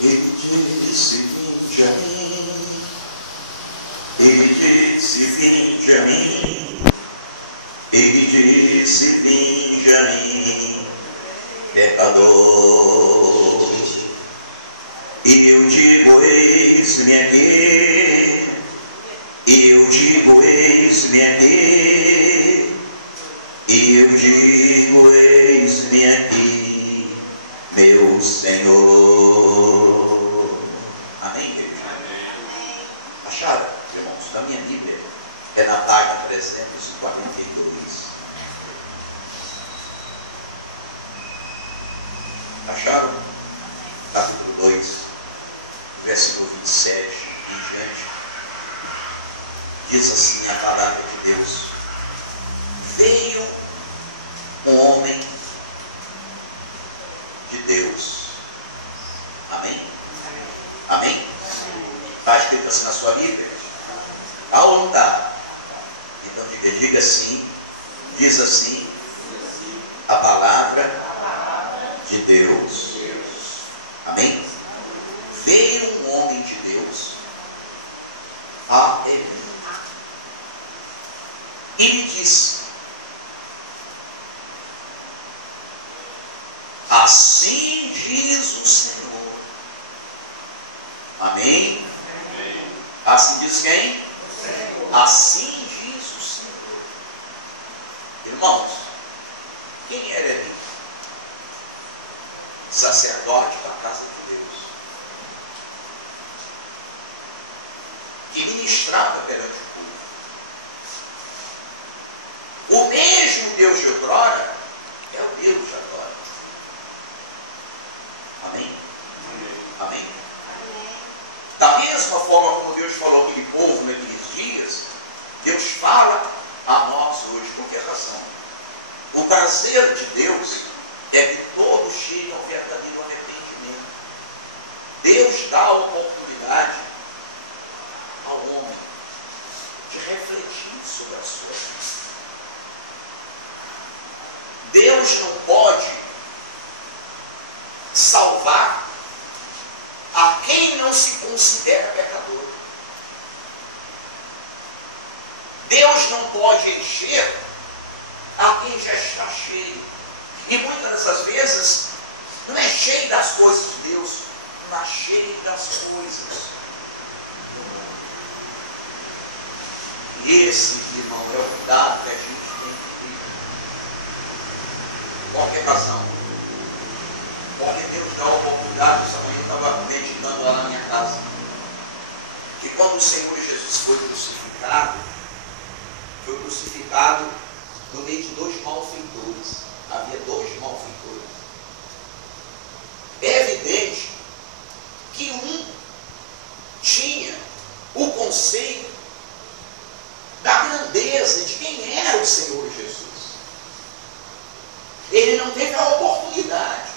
Ele disse, vinde a mim. Ele disse, vinde a mim. Ele disse, vinde a mim, pecador. E eu digo, eis-me aqui. E eu digo, eis-me aqui. E eu digo, eis-me aqui, meu Senhor. Amém, igreja? Acharam, irmãos? Na minha Bíblia é na página 342. Acharam? Capítulo 2, versículo 27 em diante. Diz assim a palavra de Deus: veio um homem de Deus. Amém? Amém? Está escrito assim na sua Bíblia? Está ou não está? Então diga assim, diz assim a palavra de Deus. Amém? Veio um homem de Deus a Eli e lhe disse: assim diz o Senhor. Amém? Assim diz quem? Assim diz o Senhor. Irmãos, quem era Eli? Sacerdote da casa de Deus, que ministrava perante o povo. O mesmo Deus de outrora é o Deus de agora. Amém? Amém? Da mesma forma como Deus falou aquele povo naqueles dias, Deus fala a nós hoje. Por que razão? O prazer de Deus é que todos cheguem ao verdadeiro arrependimento. Deus dá a oportunidade ao homem de refletir sobre a sua vida. Deus não pode salvar a quem não se considera pecador. Deus não pode encher a quem já está cheio. E muitas das vezes não é cheio das coisas de Deus, mas cheio das coisas. E esse, irmão, é o cuidado que a gente tem que ter. Qual que é a razão? Porque Deus dá a oportunidade. Essa manhã eu estava meditando lá na minha casa, que quando o Senhor Jesus foi crucificado no meio de dois malfeitores. Havia dois malfeitores. É evidente que um tinha o conceito da grandeza de quem era o Senhor Jesus. Ele não teve a oportunidade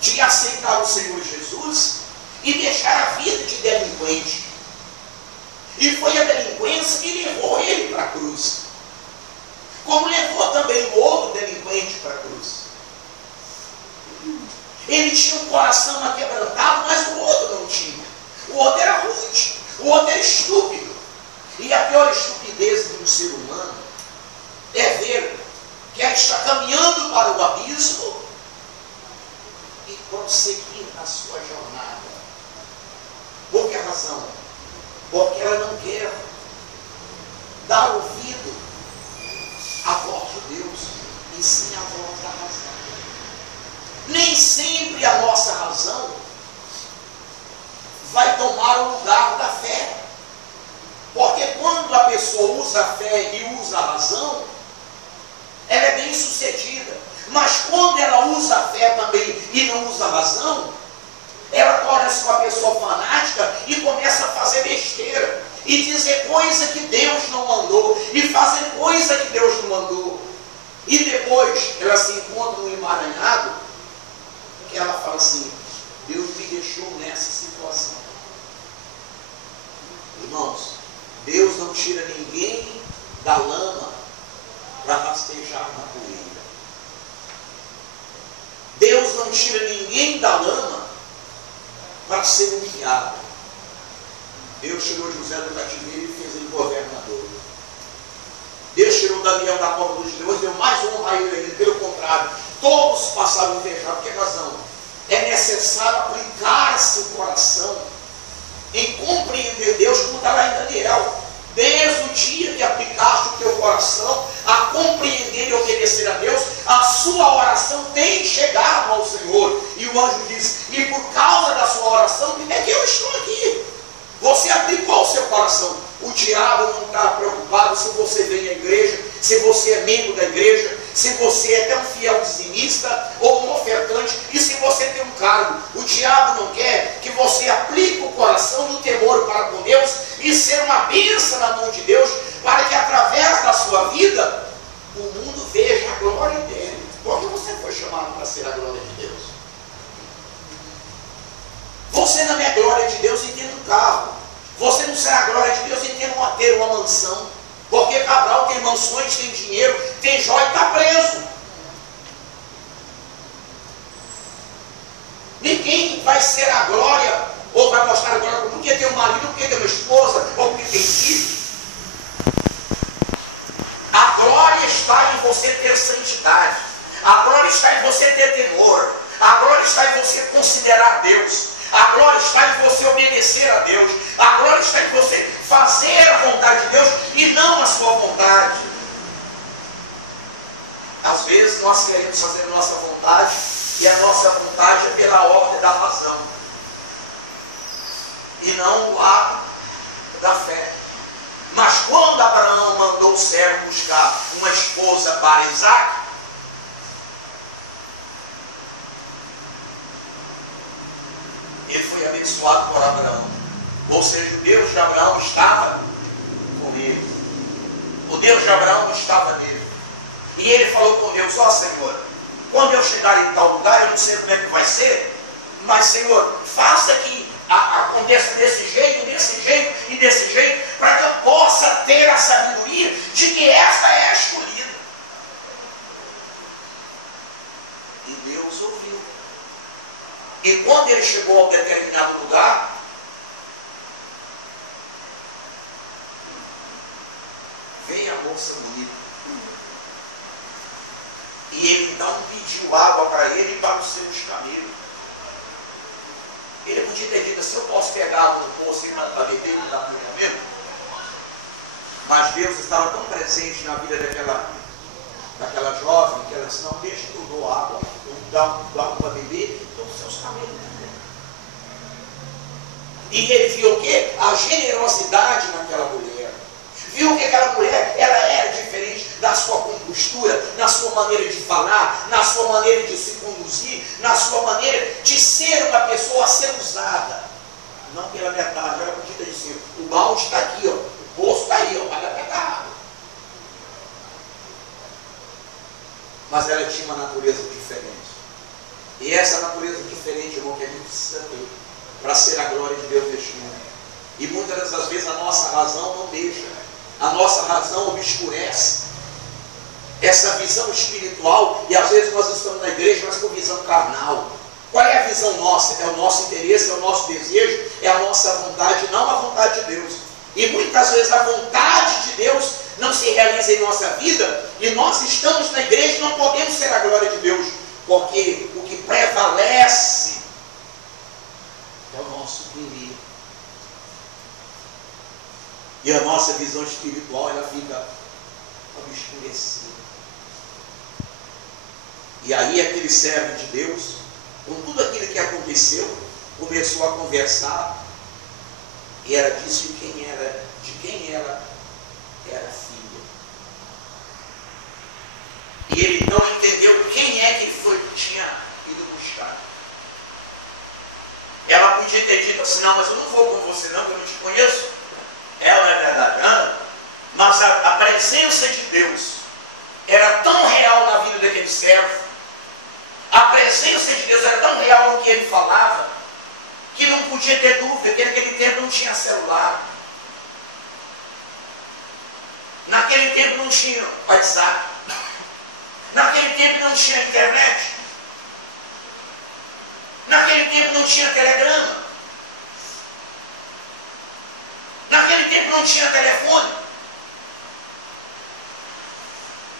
de aceitar o Senhor Jesus e deixar a vida de delinquente. E foi a delinquência que levou ele para a cruz. Como levou também o outro delinquente para a cruz. Ele tinha um coração aquebrantado, mas o outro não tinha. O outro era rude, o outro era estúpido. E a pior estupidez de um ser humano é ver que ela está caminhando para o abismo e prosseguir na sua jornada. Por que razão? Porque ela não quer dar ouvido à voz de Deus, e sim à voz da razão. Nem sempre a nossa razão vai tomar o lugar da fé. Porque quando a pessoa usa a fé e usa a razão, ela é bem sucedida. Mas quando ela usa a fé também e não usa a razão, ela torna-se uma pessoa fanática e começa a fazer besteira. E dizer coisa que Deus não mandou. E fazer coisa que Deus não mandou. E depois ela se encontra no emaranhado, que ela fala assim: Deus me deixou nessa situação. Irmãos, Deus não tira ninguém da lama para rastejar na poeira. Deus não tira ninguém da lama para ser humilhado. Deus tirou José do cativeiro e fez ele governador. Deus tirou Daniel da cova dos leões, deu mais honra a ele ainda. Pelo contrário, todos passaram a invejar. Por que razão? É necessário aplicar-se o coração em compreender Deus, como está lá em Daniel. Desde o dia que aplicaste o teu coração a compreender e obedecer a Deus, a sua oração tem chegado ao Senhor. E o anjo diz: e por causa da sua oração é que eu estou aqui. Você aplicou o seu coração. O diabo não está preocupado se você vem à igreja, se você é membro da igreja, se você é até um fiel dizimista ou um ofertante, e se você tem um cargo. O diabo não quer que você aplique o coração do temor para com Deus e ser uma bênção na mão de Deus, para que através da sua vida o mundo veja a glória dele. Porque você foi chamado para ser a glória de Deus. Você não é a glória de Deus em ter um carro. Você não será a glória de Deus em ter uma mansão. Porque Cabral tem mansões, tem dinheiro, tem joia e está preso. Ninguém vai ser a glória, ou vai mostrar a glória porque tem um marido, porque tem uma esposa, ou porque tem filho. A glória está em você ter santidade. A glória está em você ter temor. A glória está em você considerar Deus. A glória está em você obedecer a Deus. A glória está em você fazer a vontade de Deus e não a sua vontade. Às vezes nós queremos fazer a nossa vontade e a nossa vontade é pela ordem da razão e não o lado da fé. Mas quando Abraão mandou o servo buscar uma esposa para Isaac, ele foi abençoado por Abraão. Ou seja, o Deus de Abraão estava com ele. O Deus de Abraão estava nele. E ele falou com Deus: ó Senhor, quando eu chegar em tal lugar, eu não sei como é que vai ser, mas Senhor, faça que aconteça desse jeito e desse jeito, para que eu possa ter a sabedoria de que esta é a escolhida. E Deus ouviu. E quando ele chegou a um determinado lugar, veio a moça bonita. E ele então pediu água para ele e para os seus camelos. Ele podia ter dito assim: eu posso pegar água no poço e para beber e dar para o camelo? Mas Deus estava tão presente na vida daquela jovem que ela disse: não, deixa que eu dou água. Eu dou água para beber e dou os seus camelos. E ele viu o quê? A generosidade naquela mulher. Viu que aquela mulher, ela era diferente da sua compostura, na sua maneira de falar, na sua maneira de se conduzir, na sua maneira de ser uma pessoa a ser usada. Não pela metade. Ela podia dizer: o balde está aqui, ó, o poço está aí, ó, para pegar água. Mas ela tinha uma natureza diferente. E essa natureza diferente, irmão, que a gente precisa ter para ser a glória de Deus neste mundo. E muitas das vezes a nossa razão não deixa. A nossa razão obscurece essa visão espiritual, e às vezes nós estamos na igreja, mas com visão carnal. Qual é a visão nossa? É o nosso interesse, é o nosso desejo, é a nossa vontade, não a vontade de Deus. E muitas vezes a vontade de Deus não se realiza em nossa vida, e nós estamos na igreja e não podemos ser a glória de Deus, porque o que prevalece é o nosso querer. E a nossa visão espiritual, ela fica obscurecida. E aí aquele servo de Deus, com tudo aquilo que aconteceu, começou a conversar, e ela disse de quem ela era filha. E ele então entendeu quem é que tinha ido buscar. Ela podia ter dito assim: não, mas eu não vou com você não, que eu não te conheço. Ela é verdadeira, mas a presença de Deus era tão real na vida daquele servo, a presença de Deus era tão real no que ele falava, que não podia ter dúvida que naquele tempo não tinha celular, naquele tempo não tinha WhatsApp, naquele tempo não tinha internet, naquele tempo não tinha telegrama. não tinha telefone.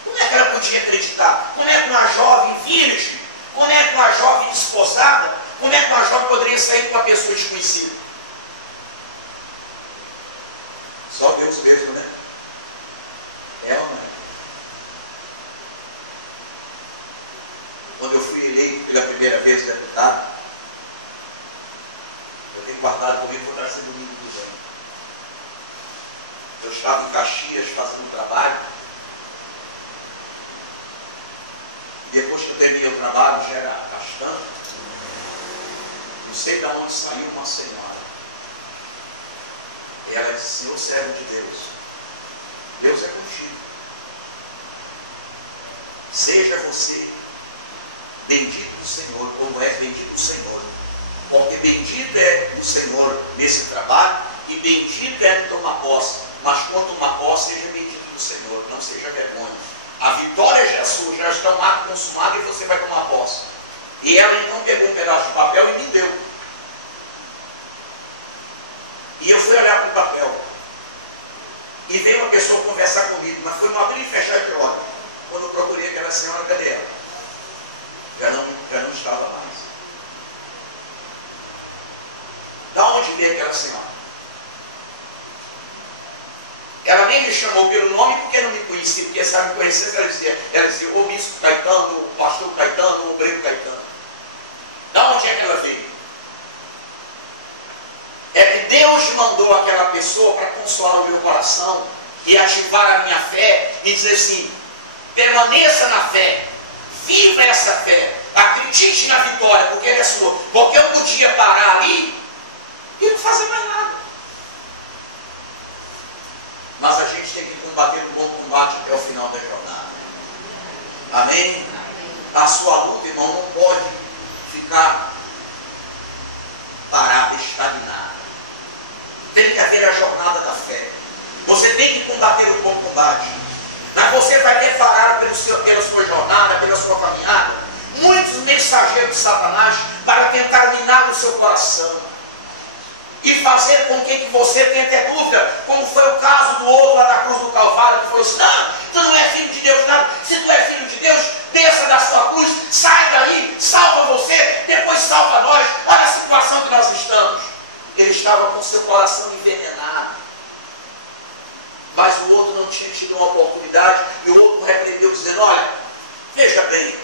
Como é que ela podia acreditar? Como é que uma jovem virgem, como é que uma jovem desposada, como é que uma jovem poderia sair com uma pessoa desconhecida? Só Deus mesmo, né? É ou não é? Quando eu fui eleito pela primeira vez deputado, eu tenho guardado comigo, vou trazer domingo do ano. Eu estava em Caxias fazendo um trabalho. E depois que eu terminei o trabalho, já era castanho. Não sei de onde saiu uma senhora. E ela disse: Senhor, servo de Deus, Deus é contigo. Seja você bendito do Senhor, como é bendito do Senhor. Porque bendito é o Senhor nesse trabalho e bendito é no tomar posse. Mas quando tomar posse, seja bendito do Senhor, não seja vergonha. A vitória já é sua, já está um ato consumado e você vai tomar posse. E ela então pegou um pedaço de papel e me deu. E eu fui olhar para o papel. E veio uma pessoa conversar comigo, mas foi no abrir e fechar de obra. Quando eu procurei aquela senhora, cadê ela? Já não estava mais. Da onde veio aquela senhora? Ela nem me chamou pelo nome porque não me conhecia, porque se ela me conhecesse, ela dizia, ô bispo Caetano, o pastor Caetano, o obreiro Caetano. Da onde é que ela veio? É que Deus mandou aquela pessoa para consolar o meu coração e ativar a minha fé e dizer assim: permaneça na fé, viva essa fé, acredite na vitória, porque ela é sua. Porque eu podia parar ali e não fazer mais nada. Mas a gente tem que combater o bom combate até o final da jornada. Amém? A sua luta, irmão, não pode ficar parada, estagnada. Tem que haver a jornada da fé. Você tem que combater o bom combate. Mas você vai deparar pela sua jornada, pela sua caminhada, muitos mensageiros de Satanás para tentar minar o seu coração e fazer com que você tenha até dúvida, como foi o caso do outro lá na cruz do Calvário, que falou assim: não, tu não é filho de Deus, nada. Se tu é filho de Deus, desça da sua cruz, sai daí, salva você, depois salva nós. Olha a situação que nós estamos. Ele estava com seu coração envenenado. Mas o outro não tinha tido uma oportunidade, e o outro repreendeu, dizendo: olha, veja bem,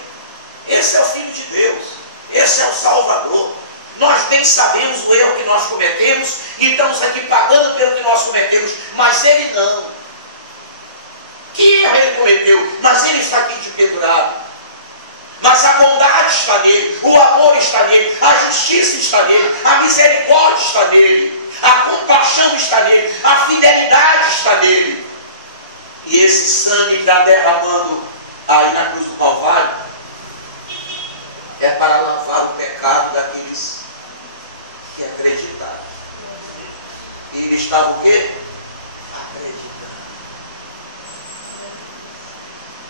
esse é o Filho de Deus, esse é o Salvador. Nós bem sabemos o erro que nós cometemos e estamos aqui pagando pelo que nós cometemos, mas ele não. Que erro ele cometeu? Mas ele está aqui de pendurado. Mas a bondade está nele, o amor está nele, a justiça está nele, a misericórdia está nele, a compaixão está nele, a fidelidade está nele. E esse sangue que está derramando aí na cruz do Calvário é para lavar o pecado daqueles que acreditaram. E ele estava o quê? Acreditando.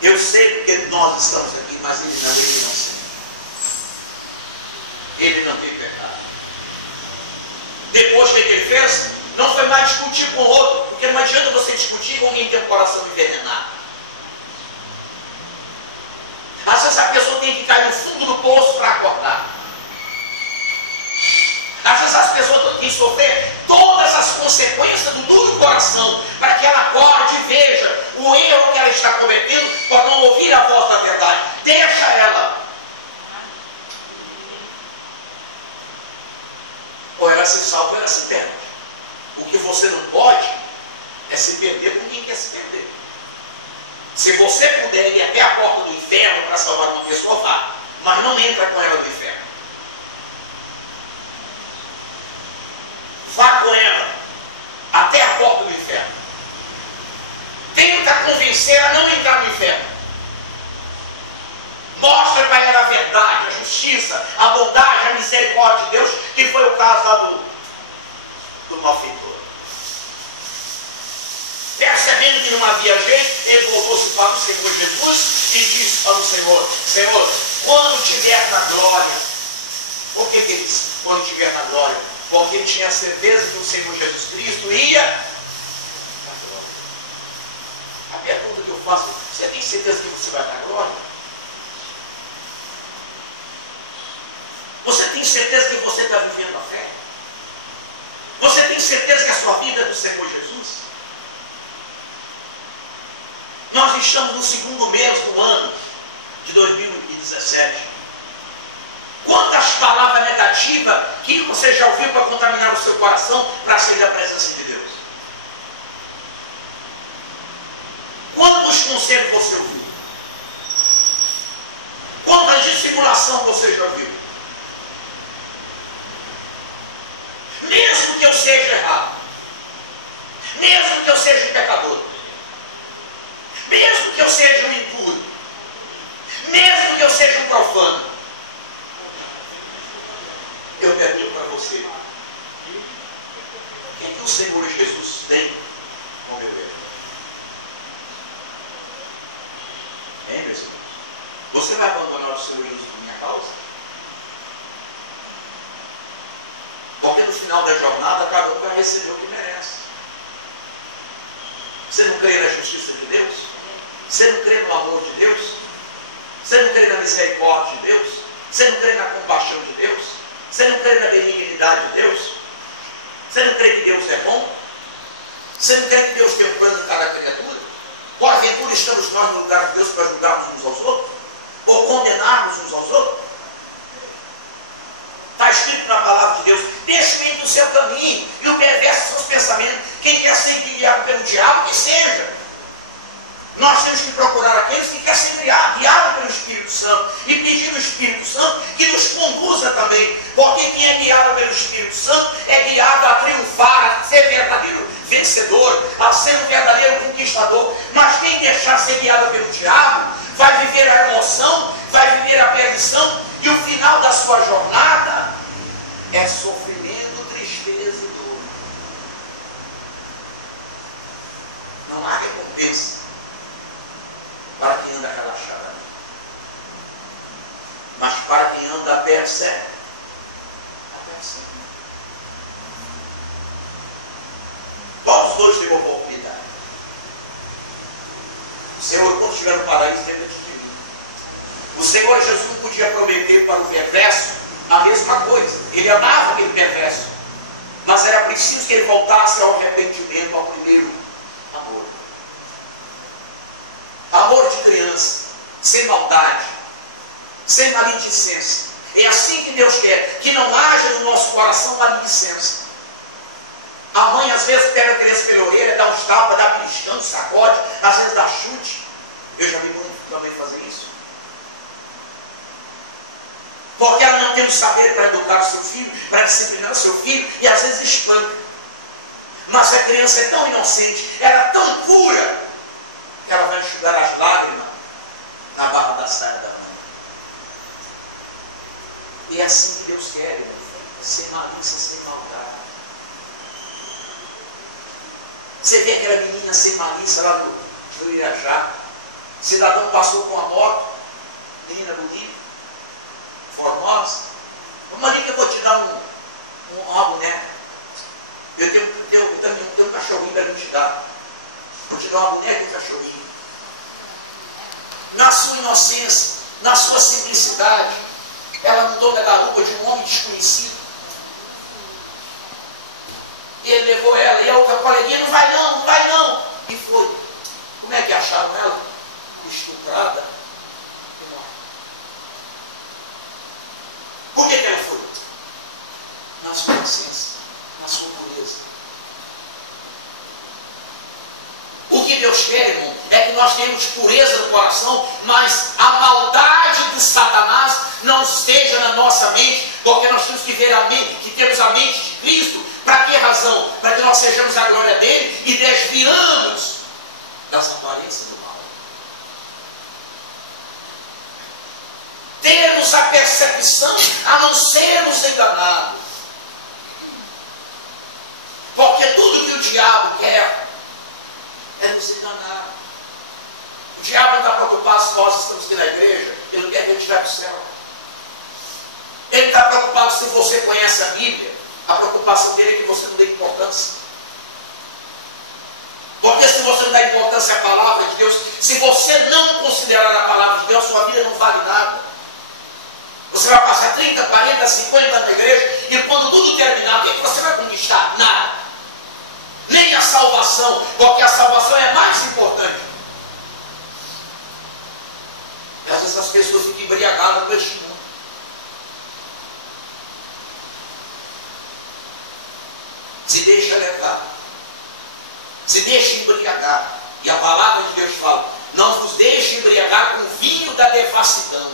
Eu sei porque nós estamos aqui, mas ele não sei. Ele não tem pecado. Depois que ele fez, não foi mais discutir com o outro, porque não adianta você discutir com alguém que tem o coração envenenado. Às vezes a pessoa tem que cair no fundo do poço para acordar. Às vezes as pessoas têm que sofrer todas as consequências do duro coração, para que ela acorde e veja o erro que ela está cometendo, para não ouvir a voz da verdade. Deixa ela. Ou ela se salva ou ela se perde. O que você não pode é se perder com quem quer se perder. Se você puder ir até a porta do inferno para salvar uma pessoa, vá. Mas não entra com ela no inferno. Vá com ela até a porta do inferno. Tenta convencer a não entrar no inferno. Mostra para ela a verdade, a justiça, a bondade, a misericórdia de Deus, que foi o caso lá do malfeitor. Percebendo que não havia jeito, ele voltou-se para o Senhor Jesus e disse para o Senhor: Senhor, quando estiver na glória. O que ele disse? Quando estiver na glória. Porque ele tinha certeza que o Senhor Jesus Cristo ia fazer. Você tem certeza que você vai dar glória? Você tem certeza que você está vivendo a fé? Você tem certeza que a sua vida é do Senhor Jesus? Nós estamos no segundo mês do ano de 2017. Quantas palavras negativas que você já ouviu para contaminar o seu coração para sair da presença de Deus? Quantos conselhos você ouviu? Quantas dissimulação você já ouviu? Mesmo que eu seja errado, mesmo que eu seja um pecador, mesmo que eu seja um impuro, mesmo que eu seja um profano, eu pergunto para você, o que é que o Senhor Jesus tem com o meu erro? Hein, meus irmãos? Você vai abandonar o Senhor Jesus por minha causa? Porque no final da jornada, cada um vai receber o que merece. Você não crê na justiça de Deus? Você não crê no amor de Deus? Você não crê na misericórdia de Deus? Você não crê na compaixão de Deus? Você não crê na benignidade de Deus? Você não crê que Deus é bom? Você não crê que Deus tem um plano de cada criatura? Porventura estamos nós no lugar de Deus para julgarmos uns aos outros? Ou condenarmos uns aos outros? Está escrito na palavra de Deus: deixe o ímpio do seu caminho e o perverso seus pensamentos. Quem quer ser guiado pelo diabo, que seja. Nós temos que procurar aqueles que querem ser guiados pelo Espírito Santo e pedir ao Espírito Santo que nos conduza também, porque quem é guiado pelo Espírito Santo é guiado a triunfar, a ser verdadeiro vencedor, a ser um verdadeiro conquistador. Mas quem deixar ser guiado pelo diabo vai viver a emoção, vai viver a perdição, e o final da sua jornada é sofrimento, tristeza e dor. Não há recompensa para quem anda relaxadamente, mas para quem anda persegue. Qual dos dois teve oportunidade? O Senhor, quando estiver no paraíso, lembra de mim. O Senhor Jesus não podia prometer para o perverso a mesma coisa. Ele amava aquele perverso, mas era preciso que ele voltasse ao arrependimento, ao primeiro amor. Amor de criança, sem maldade, sem maledicência. É assim que Deus quer, que não haja no nosso coração maledicência. A mãe às vezes pega a criança pela orelha, dá uns tapas, dá beliscando, sacode, às vezes dá chute. Eu já vi muito também fazer isso. Porque ela não tem o saber para educar o seu filho, para disciplinar o seu filho, e às vezes espanca. Mas a criança é tão inocente, ela é tão pura, que ela vai enxugar as lágrimas na barra da saia da mãe. E é assim que Deus quer, irmão, sem malícia, sem maldade. Você vê aquela menina sem malícia lá do Irajá. O cidadão passou com a moto, menina bonita, formosa. Maria, que eu vou te dar uma boneca. Eu tenho um cachorrinho para te dar. Vou te dar uma boneca e um cachorrinho. Na sua inocência, na sua simplicidade, ela mudou da garupa de um homem desconhecido. Ele levou ela, e a outra coleguinha: não vai não, não vai não. E foi. Como é que acharam ela? Estuprada e morta. Por que ela foi? Na sua inocência, na sua pureza. O que Deus quer, irmão, é que nós tenhamos pureza no coração, mas a maldade de Satanás não esteja na nossa mente, porque nós temos que ver a mente, que temos a mente de Cristo. Para que razão? Para que nós sejamos a glória dele e desviamos das aparências do mal. Termos a percepção a não sermos enganados. Porque tudo que o diabo quer é nos enganar. O diabo não está preocupado se nós estamos aqui na igreja, ele não quer que a gente vá para o céu. Ele está preocupado se você conhece a Bíblia. A preocupação dele é que você não dê importância. Porque se você não dá importância importância a palavra de Deus. Se você não considerar a palavra de Deus, sua vida não vale nada. Você vai passar 30, 40, 50 anos na igreja, e quando tudo terminar, o que você vai conquistar? Nada. Nem a salvação, porque a salvação é mais importante. E às vezes as pessoas ficam embriagadas com este mundo. Se deixa levar. Se deixa embriagar. E a palavra de Deus fala: não vos deixe embriagar com o vinho da devassidão.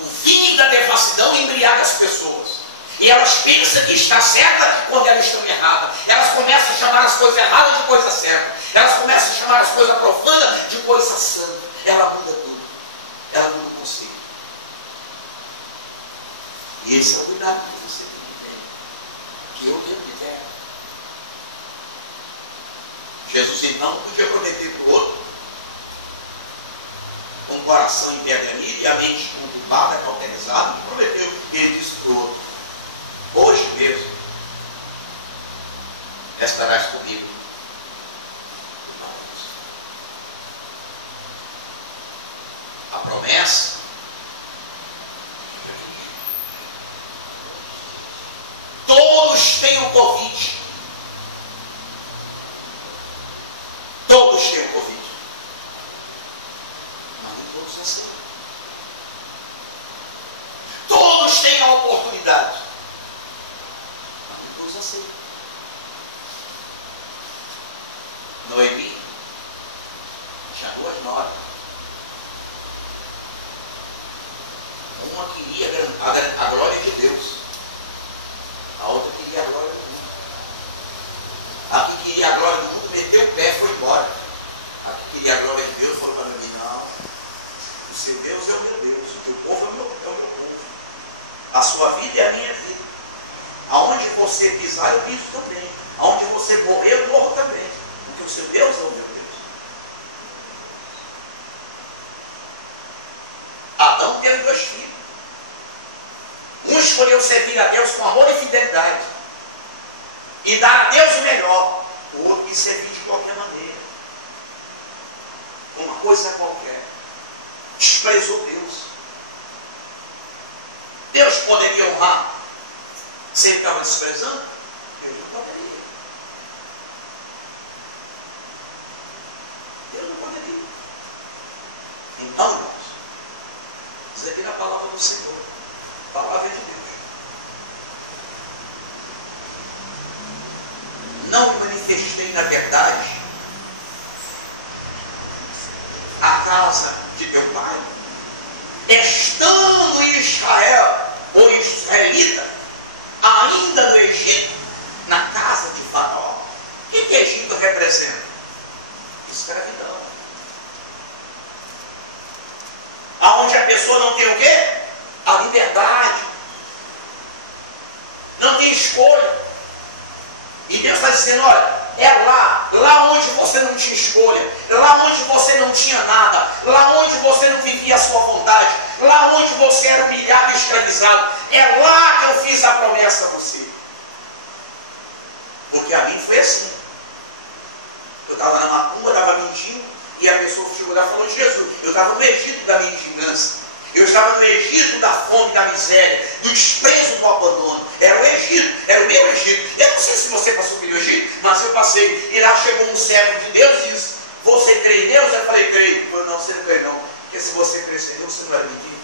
O vinho da devassidão embriaga as pessoas. E elas pensam que está certa quando elas estão erradas. Elas começam a chamar as coisas erradas de coisa certa. Elas começam a chamar as coisas profanas de coisa santa. Ela muda tudo. Ela muda o conceito. E esse é o cuidado que você tem que ter. Que eu tenho que ter. Jesus então podia prometer para o outro, com o coração empedernido e a mente conturbada, cauterizada, que prometeu. Ele disse para o outro: hoje mesmo estarás comigo. A promessa todos têm o Covid. Todos têm o Covid. Mas nem todos aceitam. Todos têm a oportunidade. Mas nem todos aceitam. Noemi tinha duas noras. Uma queria a glória de Deus. A outra queria a glória do mundo. A que queria a glória do mundo meteu o pé e foi embora. A que queria a glória de Deus falou para mim: não, o seu Deus é o meu Deus, o teu povo é o meu povo. A sua vida é a minha vida. Aonde você pisar, eu piso também. Aonde você morrer, eu morro também. Porque o seu Deus é o meu Deus. Adão teve dois filhos. Um escolheu servir a Deus com amor e fidelidade e dar a Deus o melhor. O outro quis servir de qualquer maneira, uma coisa qualquer. Desprezou Deus. Deus poderia honrar se ele estava desprezando? Deus não poderia. Deus não poderia. Então, irmãos, diz aqui na palavra do Senhor, a palavra de Deus: não me manifestei na verdade a casa de teu pai, estando em Israel, ou israelita, ainda no Egito, na casa de Faraó. O que Egito representa? Escravidão. Aonde a pessoa não tem o quê? A liberdade. Não tem escolha. E Deus está dizendo: olha, é lá onde você não tinha escolha, lá onde você não tinha nada, lá onde você não vivia a sua vontade, lá onde você era humilhado e escravizado, é lá que eu fiz a promessa a você. Porque a mim foi assim. Eu estava na macumba, estava mentindo, e a pessoa chegou lá e falou: Jesus, eu estava no Egito da mendigança. Eu estava no Egito da fome, da miséria, do desprezo, do abandono. Era o Egito, era o meu Egito. Eu não sei se você passou pelo Egito, mas eu passei. E lá chegou um servo de Deus e disse: você crê em Deus? Eu falei: creio. Ele falou: não, você não crê não. Porque se você crê em Deus, você não é mendigo.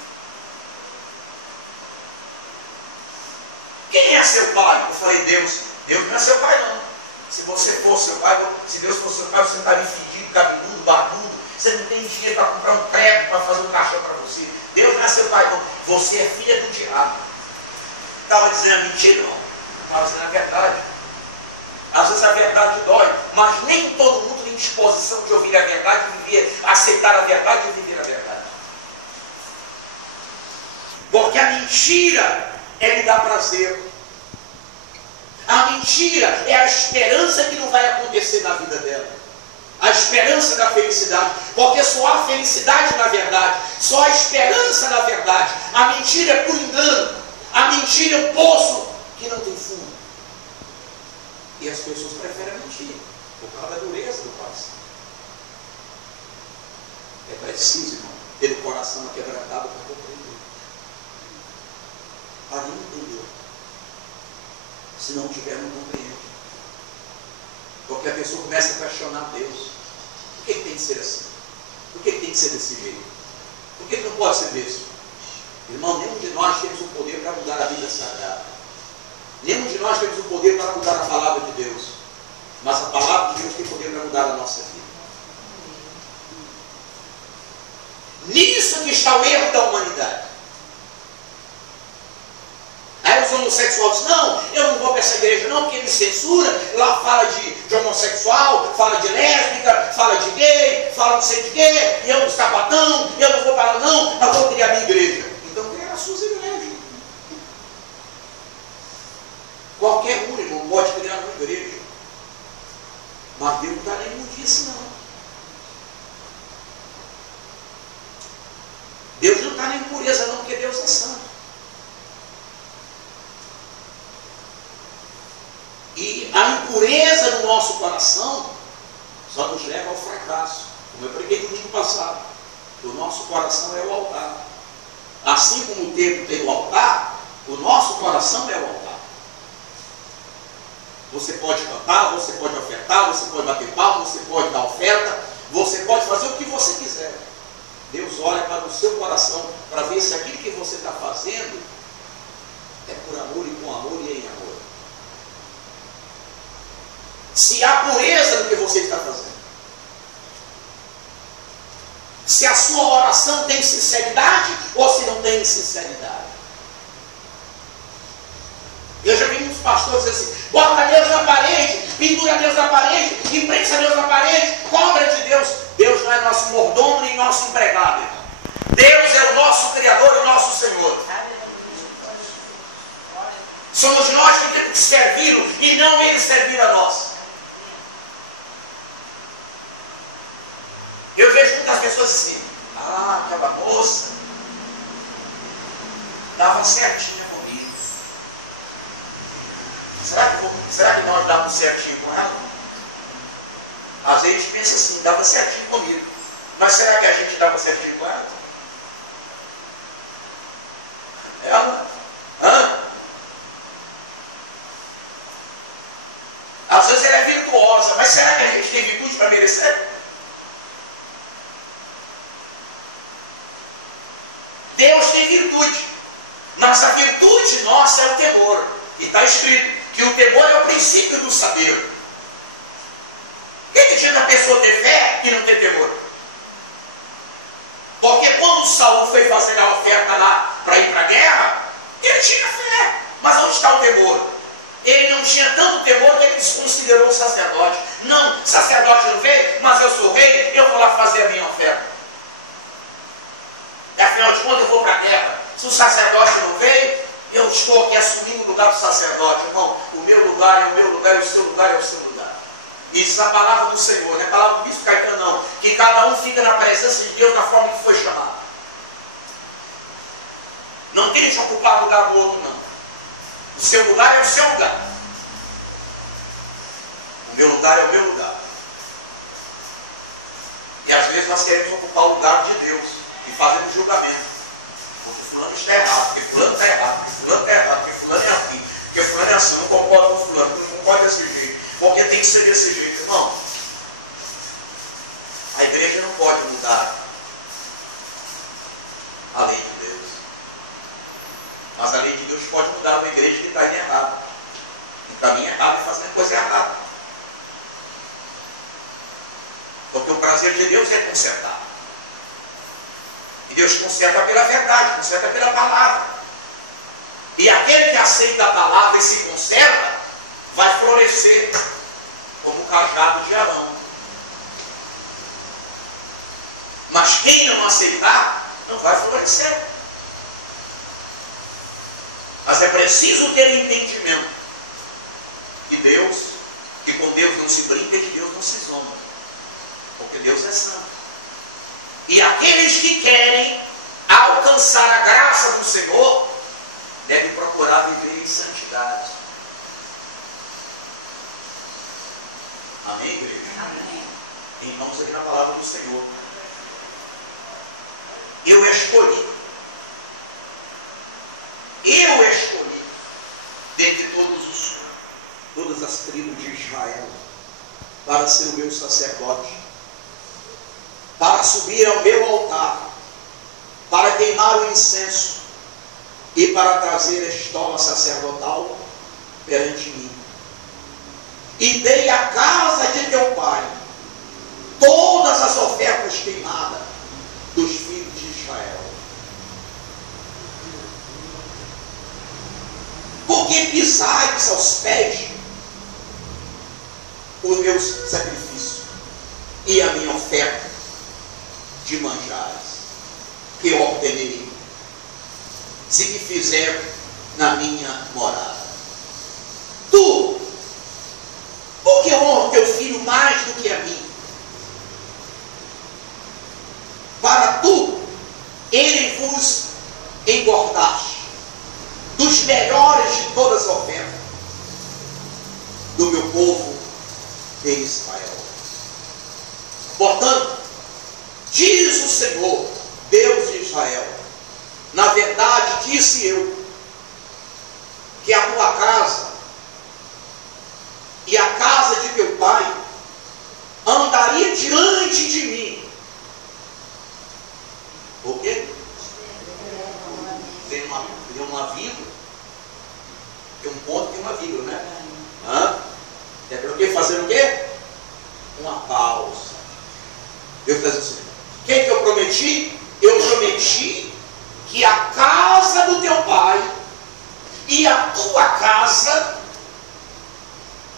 Quem é seu pai? Eu falei: Deus. Deus não é seu pai não. Se você fosse seu pai, se Deus fosse seu pai, você estaria fedido, cabeludo, barbudo. Você não tem dinheiro para comprar um prego, para fazer um caixão para você. Deus não é seu pai não. Você é filha do diabo. Estava dizendo a mentira? Não. Estava dizendo a verdade. Às vezes a verdade dói, mas nem todo mundo tem disposição de ouvir a verdade, aceitar a verdade e viver a verdade. Porque a mentira é lhe dar prazer. A mentira é a esperança que não vai acontecer na vida dela. A esperança da felicidade. Porque só há felicidade na verdade. Só há esperança na verdade. A mentira é por engano. A mentira é um poço que não tem fundo. E as pessoas preferem a mentira. Por causa da dureza do coração. É preciso, irmão, ter o coração aquebrantado para compreender. Para entender. Se não tiver, não compreende. Porque a pessoa começa a questionar Deus. Por que tem que ser assim? Por que tem que ser desse jeito? Por que não pode ser desse? Irmão, nenhum de nós temos o poder para mudar a vida sagrada. Nenhum de nós temos o poder para mudar a palavra de Deus. Mas a palavra de Deus tem poder para mudar a nossa vida. Nisso que está o erro da humanidade. Aí os homossexuais dizem, não, eu não vou para essa igreja não, porque me censura. Lá fala de homossexual, fala de lésbica, fala de gay, fala não sei de quê, e eu no sapatão, eu não vou para lá não, eu vou criar minha igreja. Então cria as suas igrejas. Qualquer um, irmão, pode criar uma igreja. Mas Deus não está nem imundice, não. Deus não está nem impureza, não, porque Deus é santo. E a impureza no nosso coração só nos leva ao fracasso. Como eu preguei no domingo passado. O nosso coração é o altar. Assim como o templo tem o altar, o nosso coração é o altar. Você pode cantar, você pode ofertar, você pode bater palma, você pode dar oferta, você pode fazer o que você quiser. Deus olha para o seu coração para ver se aquilo que você está fazendo é por amor e com amor e em amor. Se há pureza no que você está fazendo. Se a sua oração tem sinceridade ou se não tem sinceridade. Eu já vi muitos pastores dizendo assim, bota Deus na parede, pendura Deus na parede, imprensa Deus na parede, cobra de Deus. Deus não é nosso mordomo nem nosso empregado. Deus é o nosso Criador e o nosso Senhor. Somos nós que temos que servi-lo e não ele servir a nós. Eu vejo muitas pessoas assim, aquela moça dava certinha comigo. Será que nós dávamos certinho com ela? Às vezes a gente pensa assim, dava certinho comigo. Mas será que a gente dava certinho com ela? Às vezes ela é virtuosa, mas será que a gente tem virtude para merecer? Deus tem virtude, mas a virtude nossa é o temor. E está escrito que o temor é o princípio do saber. O que adianta a pessoa ter fé e não ter temor? Porque quando Saul foi fazer a oferta lá para ir para a guerra, ele tinha fé. Mas onde está o temor? Ele não tinha tanto temor que ele desconsiderou o sacerdote. Não, sacerdote não veio, mas eu sou rei, eu vou lá fazer a minha oferta. E afinal de contas eu vou para a guerra. Se o sacerdote não veio, eu estou aqui assumindo o lugar do sacerdote. Irmão, o meu lugar é o meu lugar e o seu lugar é o seu lugar. Isso é a palavra do Senhor, não é a palavra do bispo Caetano, não. Que cada um fica na presença de Deus da forma que foi chamado. Não tente ocupar o lugar do outro, não. O seu lugar é o seu lugar. O meu lugar é o meu lugar. E às vezes nós queremos ocupar o lugar de Deus e fazemos julgamento. Porque fulano está errado, porque fulano está errado, porque fulano está errado, porque fulano é assim, porque fulano é assim, eu não concordo com fulano, eu não concordo desse jeito, porque tem que ser desse jeito. Irmão, a igreja não pode mudar a lei de Deus. Mas a lei de Deus pode mudar uma igreja que está indo errado. E caminho errado e fazendo coisa errada. Porque o prazer de Deus é consertar. E Deus conserta pela verdade, conserta pela palavra. E aquele que aceita a palavra e se conserta, vai florescer como o cajado de Arão. Mas quem não aceitar, não vai florescer. Mas é preciso ter entendimento de Deus, que com Deus não se brinca e de Deus não se zomba. Porque Deus é santo. E aqueles que querem alcançar a graça do Senhor, devem procurar viver em santidade. Amém, igreja? Amém. Irmãos, aí na palavra do Senhor. Eu escolhi. Eu escolhi dentre todas as tribos de Israel para ser o meu sacerdote, para subir ao meu altar, para queimar o incenso e para trazer a estola sacerdotal perante mim. E dei à casa de teu pai todas as ofertas queimadas dos filhos de Israel. Porque pisais aos pés o meu sacrifício e a minha oferta de manjares que eu ordenei, se me fizer na minha morada. Tu, porque honra teu filho mais do que a mim? Para tu, ele vos engordaste dos melhores de todas as ofertas do meu povo de Israel. Portanto, diz o Senhor, Deus de Israel, na verdade disse eu, que a tua casa e a casa de teu pai andaria diante de mim. Por quê? Tem uma vírgula. Tem um ponto, tem uma vírgula, né? É para o quê? Fazer o quê? Uma pausa. Eu fazer assim. O que eu prometi? Eu prometi que a casa do teu pai e a tua casa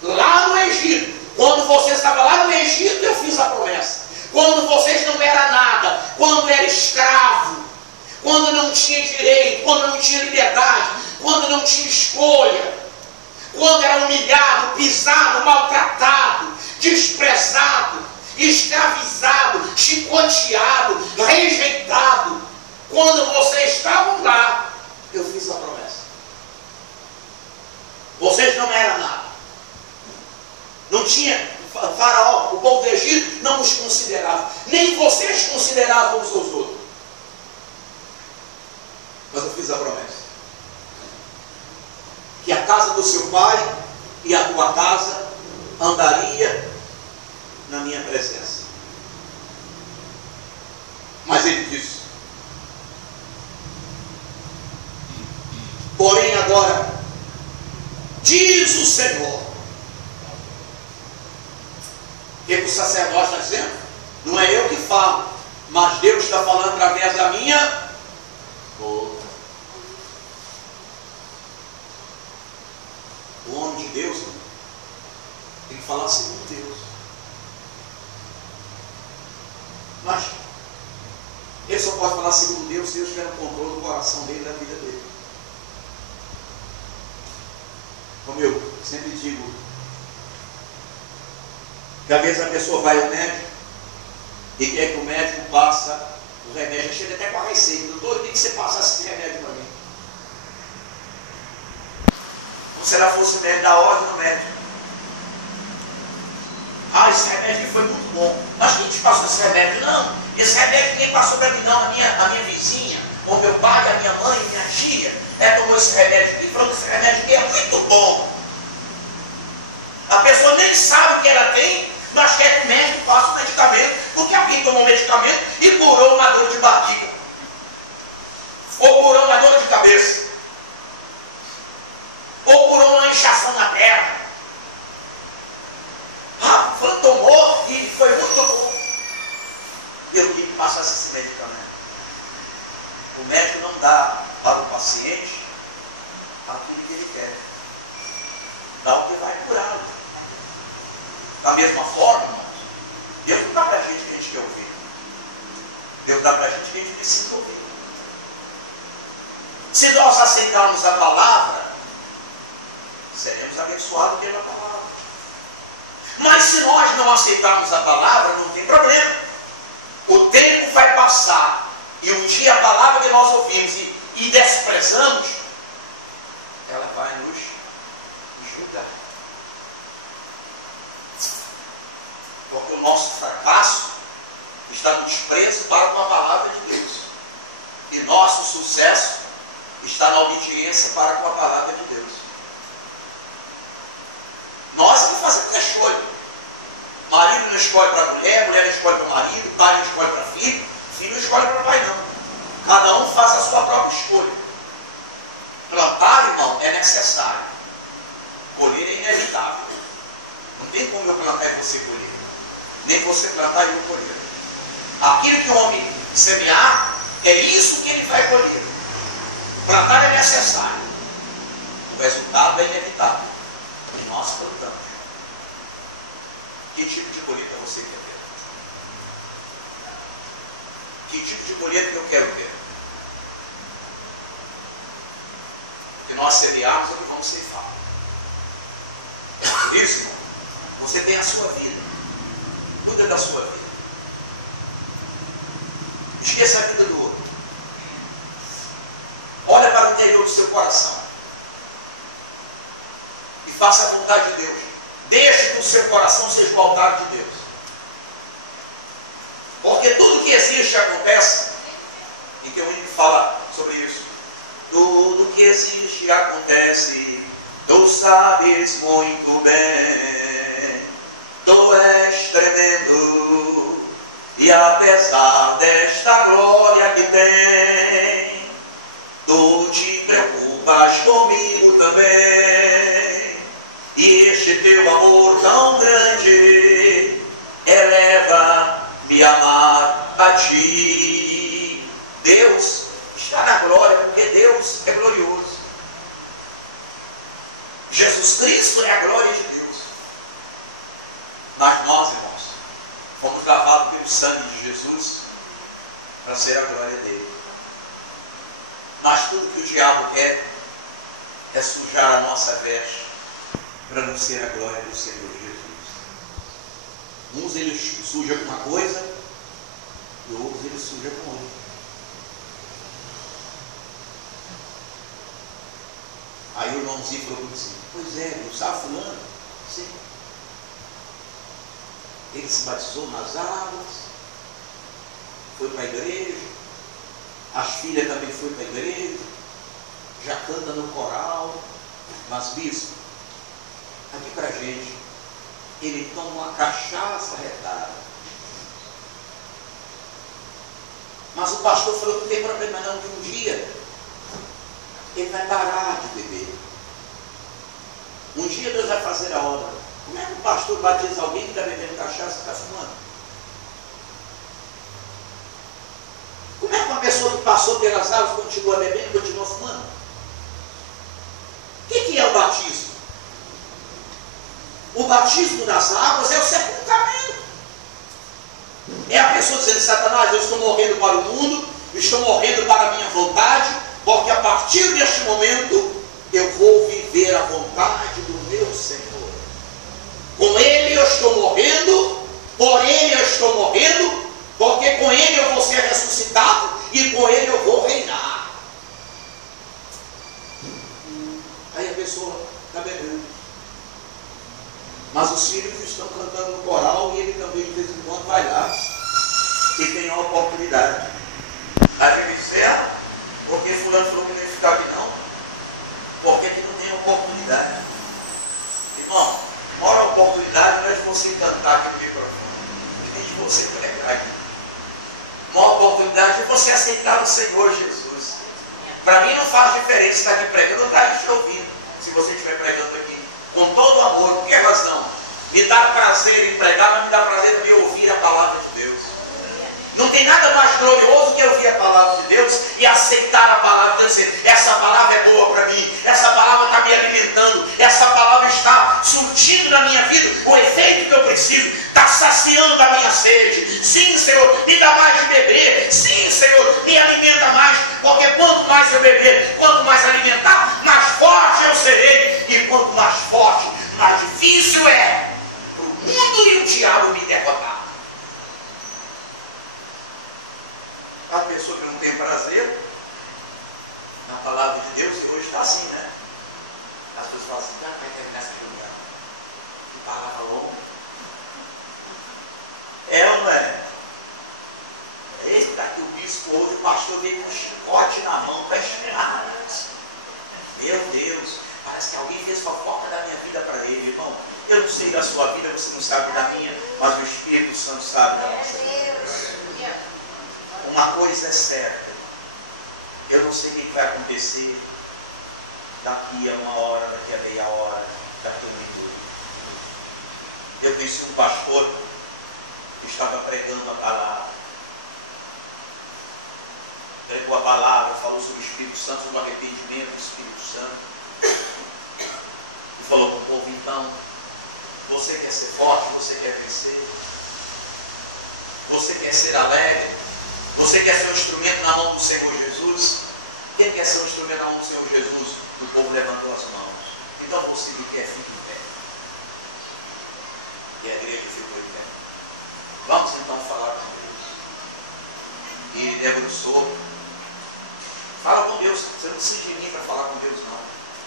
lá no Egito, quando você estava lá no Egito, eu fiz a promessa. Quando vocês não eram nada, quando era escravo, quando não tinha direito, quando não tinha liberdade, quando não tinha escolha, quando era humilhado, pisado, maltratado, desprezado, escravizado, chicoteado, rejeitado, quando vocês estavam lá, eu fiz a promessa. Vocês não eram nada. Não tinha, Faraó, o povo do Egito não os considerava. Nem vocês consideravam uns aos outros. Mas eu fiz a promessa. Que a casa do seu pai e a tua casa andaria na minha presença. Mas ele disse: porém agora, diz o Senhor. O que o sacerdote está dizendo? Não é eu que falo, mas Deus está falando através da minha boca. O homem de Deus tem que falar segundo Deus. Mas ele só pode falar segundo Deus se Deus tiver no controle do coração dele e da vida dele. Como eu sempre digo, que às vezes a pessoa vai ao médico e quer que o médico passa o remédio, chega até com a receita: doutor, tem que você passar esse remédio para mim. Como se ela fosse o médico da ordem do médico. Ah, esse remédio foi muito bom. Mas quem te passou esse remédio? Não, esse remédio ninguém passou para mim, não. A minha vizinha, ou meu pai, a minha mãe, minha tia, tomou esse remédio aqui, falou que esse remédio aqui é muito bom. A pessoa nem sabe o que ela tem, mas quer que o médico faça o medicamento, porque alguém tomou um medicamento e curou uma dor de barriga, ou curou uma dor de cabeça, ou curou uma inchação na perna. Ah, foi tomou e foi muito bom. E eu tive que passar esse medicamento. O médico não dá para o paciente aquilo que ele quer, dá o que vai curá-lo. Da mesma forma, irmãos, Deus não dá para a gente que a gente quer ouvir. Deus dá para a gente que a gente precisa ouvir. Se nós aceitarmos a palavra, seremos abençoados pela palavra. Mas se nós não aceitarmos a palavra, não tem problema. O tempo vai passar e um dia a palavra que nós ouvimos e desprezamos, ela vai nos julgar. o nosso fracasso está no desprezo para com a palavra de Deus. E nosso sucesso está na obediência para com a palavra de Deus. Nós que fazemos a escolha. Marido não escolhe para a mulher, mulher não escolhe para o marido, pai não escolhe para filho, filho não escolhe para o pai não. Cada um faz a sua própria escolha. Plantar, irmão, é necessário. Colher é inevitável. Não tem como eu plantar e você colher. Nem você plantar e eu colher. Aquilo que o homem semear, é isso que ele vai colher. Plantar é necessário. O resultado é inevitável. E nós plantamos. Que tipo de colheita você quer ter? Que tipo de colheita que eu quero ter? Que nós semearmos é o que vamos ceifar. Por isso, irmão, você tem a sua vida. Cuida da sua vida. Esqueça a vida do outro. Olha para o interior do seu coração. E faça a vontade de Deus. Deixe que o seu coração seja o altar de Deus. Porque tudo que existe acontece. E que o hino fala sobre isso. Tudo que existe acontece. Tu sabes muito bem. Tu és tremendo. E apesar desta glória que tem, tu te preocupas comigo também. E este teu amor tão grande eleva-me a amar a ti. Deus está na glória, porque Deus é glorioso. Jesus Cristo é a glória de Deus. Mas nós, irmãos, fomos lavados pelo sangue de Jesus para ser a glória dele. Mas tudo que o diabo quer é sujar a nossa veste para não ser a glória do Senhor Jesus. Uns ele suja com uma coisa e outros ele suja com outra. Aí o irmãozinho falou assim: pois é, não sabe fulano? Sim. Ele se batizou nas águas, foi para a igreja, as filhas também foram para a igreja, já canta no coral, mas bispo, aqui para a gente, ele toma uma cachaça retada. Mas o pastor falou que não tem problema não, que um dia ele vai parar de beber. Um dia Deus vai fazer a obra. Como é que o pastor batiza alguém que está bebendo cachaça e está fumando? Como é que uma pessoa que passou pelas águas continua bebendo e continua fumando? O que é o batismo? O batismo das águas é o sepultamento. É a pessoa dizendo: Satanás, eu estou morrendo para o mundo, estou morrendo para a minha vontade, porque a partir deste momento eu vou viver a vontade do meu Senhor. Com Ele eu estou morrendo, por Ele eu estou morrendo, porque com Ele eu vou ser ressuscitado e com Ele eu vou reinar. Aí a pessoa está bebendo. Mas os filhos estão cantando no coral e ele também de vez em quando vai lá e tem a oportunidade. Aí ele diz: porque fulano falou que não ia ficar aqui não, porque aqui não tem oportunidade. Irmão, maior oportunidade não é de você cantar aqui no microfone, nem de você pregar aqui. Maior oportunidade é você aceitar o Senhor Jesus. Para mim não faz diferença estar aqui pregando ou estar te ouvindo. Se você estiver pregando aqui com todo amor, por que razão? Me dá prazer em pregar, mas me dá prazer também ouvir a palavra de Deus. Não tem nada mais glorioso que ouvir a palavra de Deus e aceitar a palavra de Deus. Dizer: essa palavra é boa para mim, essa palavra está me alimentando, essa palavra está surtindo na minha vida o efeito que eu preciso, está saciando a minha sede. Sim, Senhor, me dá mais de beber. Sim, Senhor, me alimenta mais, porque quanto mais eu beber, quanto mais alimentar, mais forte eu serei. E quanto mais forte, mais difícil é para o mundo e o diabo me derrotar. A pessoa que não tem prazer na palavra de Deus, e hoje está assim, né? As pessoas falam assim: vai terminar essa reunião. Que palavra longa. veio com um chicote na mão para esperar. Meu Deus, parece que alguém fez fofoca da minha vida para ele, irmão. Eu não sei da sua vida, você não sabe da minha, mas o Espírito Santo sabe da nossa vida. Uma coisa é certa, eu não sei o que vai acontecer daqui a uma hora, daqui a meia hora, daqui a um minuto. Eu conheci um pastor que estava pregando a palavra. Pregou a palavra, falou sobre o Espírito Santo, sobre o arrependimento do Espírito Santo. E falou para o povo, então, você quer ser forte, você quer vencer, você quer ser alegre, você quer ser um instrumento na mão do Senhor Jesus? Quem quer ser um instrumento na mão do Senhor Jesus? O povo levantou as mãos. Então você que quer, fique em pé. E a igreja ficou em pé. Vamos então falar com Deus. E ele debruçou. Fala com Deus. Você não precisa de mim para falar com Deus, não.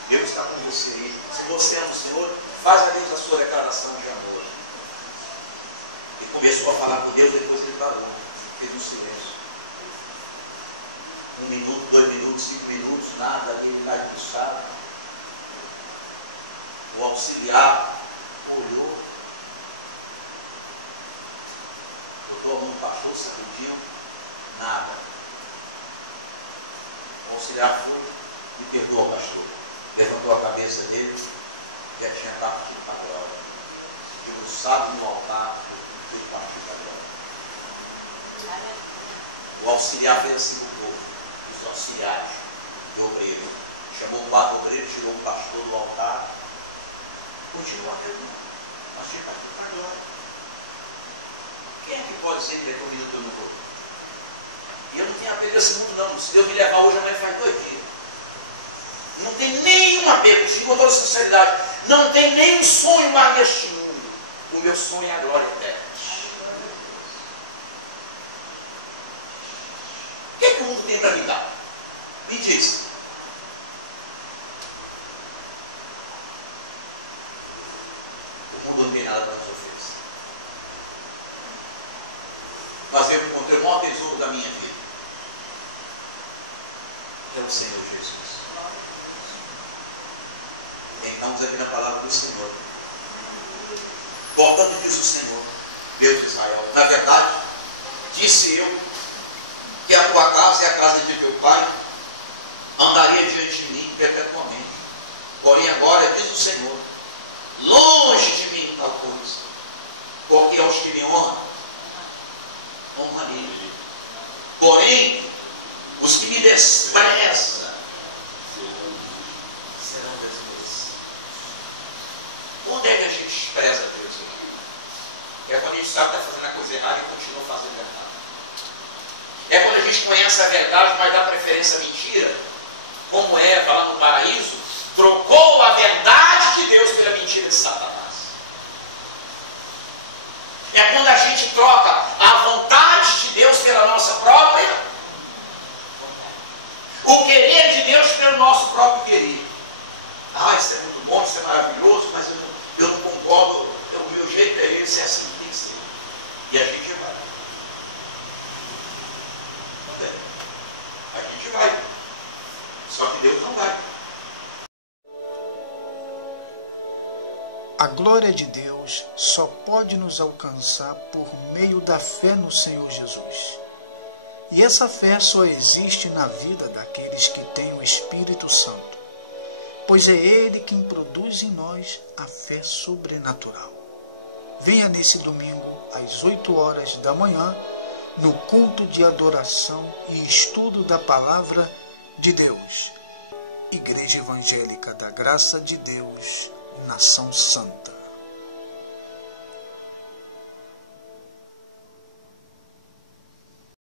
Deus está com você aí. Se você ama o Senhor, faz a Deus a sua declaração de amor. E começou a falar com Deus, depois ele parou. Fez um silêncio. 1 minuto, 2 minutos, 5 minutos, nada, aquele lá debruçado. O auxiliar olhou, botou a mão no pastor, sacudiu, nada. O auxiliar foi e perdoou o pastor. Levantou a cabeça dele, já tinha partido para a glória. Debruçado no altar, foi partido para a glória. O auxiliar fez assim com o povo, os auxiliares do obreiro. Chamou o quatro obreiros, tirou o pastor do altar. Continua a pergunta, mas tinha partido para a glória. Quem é que pode dizer que ele é comido que eu não vou? E eu não tenho apego a esse mundo, não. Se Deus me levar hoje, amanhã faz 2 dias. Não tem nenhum apego, digo com toda sinceridade. Não tem nenhum sonho mais neste mundo. O meu sonho é a glória eterna. O que é que o mundo tem para me dar? Me diz. O mundo não tem nada para nos oferecer. Mas eu encontrei o maior tesouro da minha vida. É o Senhor Jesus. Então diz aqui na palavra do Senhor. Portanto diz o Senhor, Deus de Israel, na verdade, disse eu que a tua casa e a casa de teu pai andaria diante de mim perpetuamente. Porém agora diz o Senhor, longe de mim tal coisa, porque aos que me honram, honrarei. Porém, os que me desprezam serão desprezados. Onde é que a gente despreza Deus? É quando a gente sabe que está fazendo a coisa errada e continua fazendo errado. É quando a gente conhece a verdade, mas dá preferência à mentira, como Eva lá no paraíso, trocou a verdade de Deus pela mentira de Satanás. É quando a gente troca a vontade de Deus pela nossa própria vontade. O querer de Deus pelo nosso próprio querer. Ah, isso é muito bom, isso é maravilhoso, mas eu não concordo, o meu jeito é esse, é assim que tem que ser. E a gente vai. A gente vai. Só que Deus não vai. A glória de Deus só pode nos alcançar por meio da fé no Senhor Jesus. E essa fé só existe na vida daqueles que têm o Espírito Santo, pois é Ele quem produz em nós a fé sobrenatural. Venha nesse domingo, às 8 horas da manhã, no culto de adoração e estudo da Palavra de Deus. Igreja Evangélica da Graça de Deus, Nação Santa.